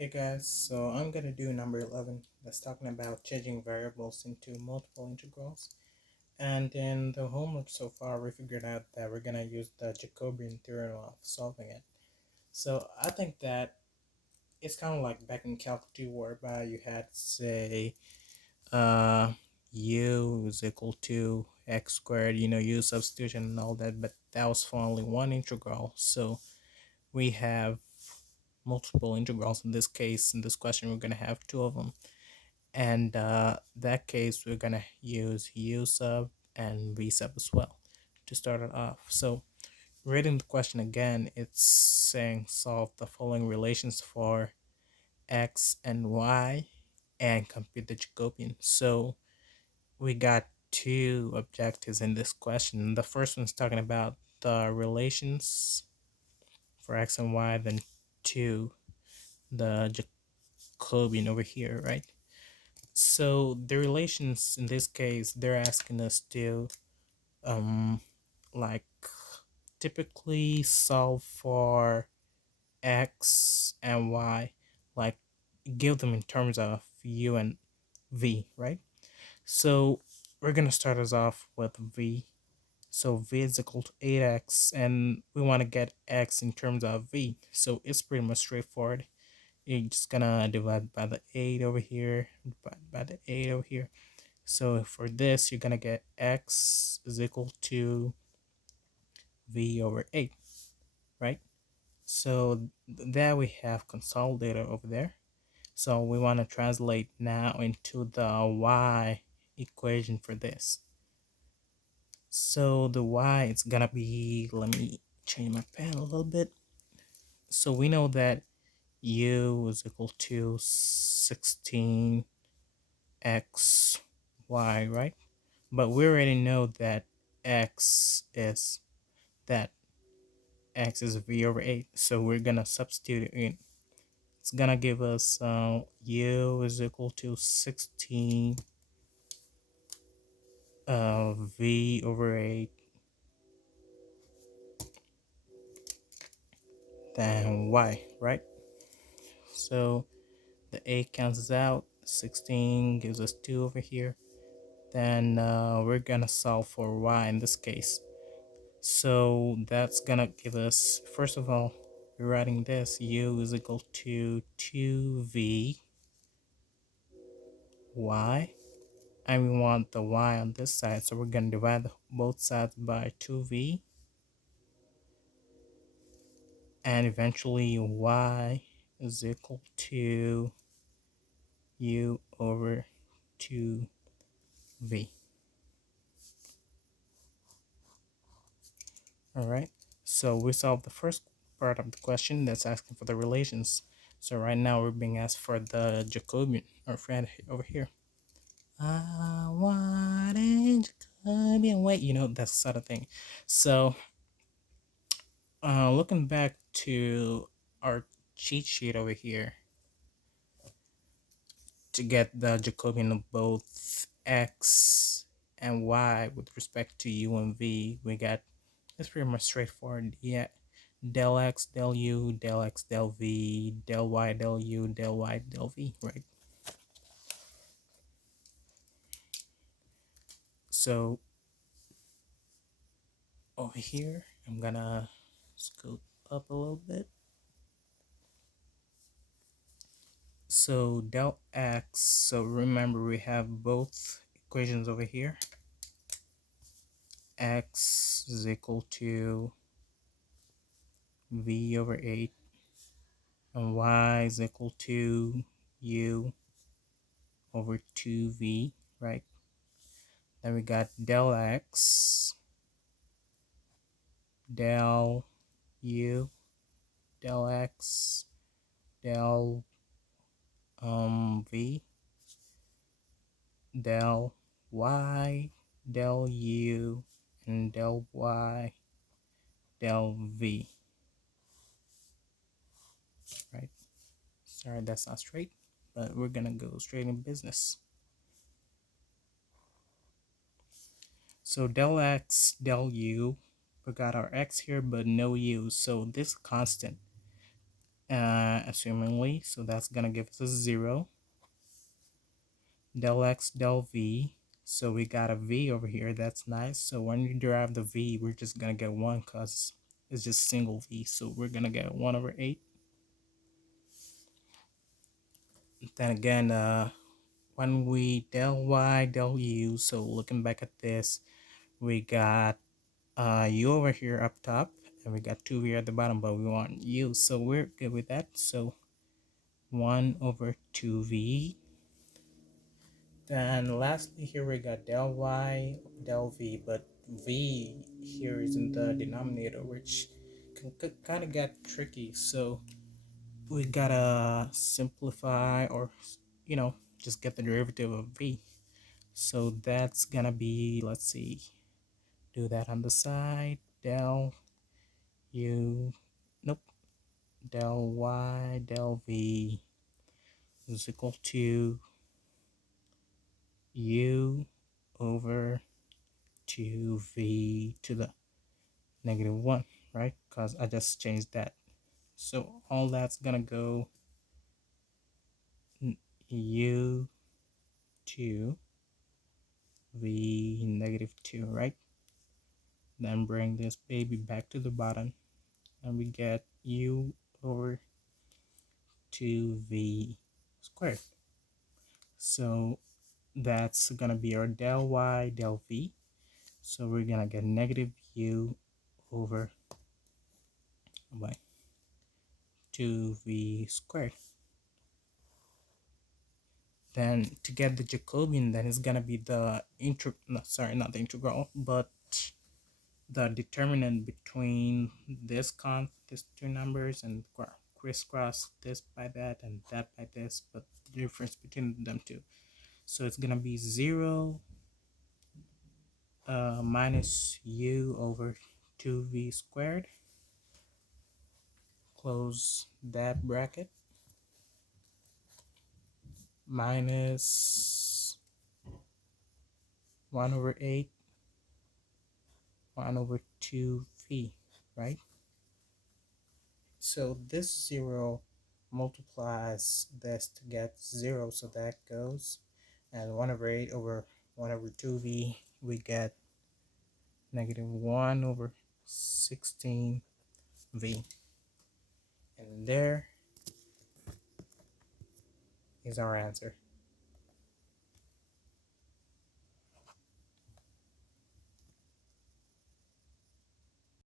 Hey guys, so I'm gonna do number 11 that's talking about changing variables into multiple integrals. And in the homework so far, we figured out that we're gonna use the Jacobian theorem of solving it. So I think that it's kind of like back in Calc 2 whereby you had, say, uh, u is equal to x squared, use substitution and all that, but that was for only one integral. So we have multiple integrals in this case. In this question, we're going to have two of them. And that case, we're going to use u sub and v sub as well to start it off. So reading the question again, it's saying solve the following relations for x and y and compute the Jacobian. So we got two objectives in this question. The first one's talking about the relations for x and y, then two, the Jacobian over here, right? So the relations in this case, they're asking us to like typically solve for x and y, like give them in terms of u and v, right? So we're gonna start us off with v. So v is equal to 8x, and we want to get x in terms of v. So it's pretty much straightforward. You're just gonna divide by the 8 over here, divide by the 8 over here. So for this, you're gonna get x is equal to v over 8, right? So there we have consolidated over there. So we want to translate now into the y equation for this. So the y is gonna be, let me change my pen a little bit. So we know that u is equal to 16 x y, right? But we already know that x is that x is v over 8, so we're gonna substitute it in. It's gonna give us u is equal to 16 v over 8, then y, right? So the 8 cancels out, 16 gives us 2 over here. Then we're gonna solve for y in this case. So that's gonna give us, first of all, we're writing this, u is equal to 2v y, and we want the y on this side, so we're gonna divide both sides by 2v, and eventually y is equal to u over 2v. Alright, so we solved the first part of the question that's asking for the relations. So right now we're being asked for the Jacobian, our friend over here. I want a Jacobian way, that sort of thing. So looking back to our cheat sheet over here, to get the Jacobian of both x and y with respect to u and v, we got, it's pretty much straightforward. Yeah, del x del u del x del v del y del u del y del v, right? So over here, I'm gonna scoop up a little bit. So del x, so remember we have both equations over here. X is equal to v over 8, and y is equal to u over 2v, right? Then we got del x, del u, del x, del v, del y, del u, and del y, del v, right? Sorry, that's not straight, but we're gonna go straight in business. So del x, del u, we got our x here, but no u, so this constant, assumingly, so that's gonna give us a 0. Del x del v, so we got a v over here. That's nice. So when you derive the v, we're just gonna get 1 because it's just single v, so we're gonna get 1 over 8. Then again, when we del y del u, so looking back at this, we got u over here up top, and we got 2v at the bottom, but we want u, so we're good with that. So 1 over 2v. Then lastly here we got del y del v, but v here is in the denominator, which can kind of get tricky. So we gotta simplify, or just get the derivative of v. So that's gonna be, let's see, do that on the side. Del u, nope, del y del v is equal to u over 2v to the -1, right? Because I just changed that. So all that's gonna go u 2 v -2, right? Then bring this baby back to the bottom, and we get u over 2v squared. So that's gonna be our del y del v. So we're gonna get negative u over 2v squared. Then to get the Jacobian, then it's gonna be the not the integral, but the determinant between these two numbers, and crisscross this by that and that by this, but the difference between them two. So it's gonna be 0 minus u over 2v squared. Close that bracket. Minus 1 over 8, 1 over 2v, right? So this 0 multiplies this to get 0, so that goes. And 1 over 8 over 1 over 2v, we get -1 over 16v. And there is our answer.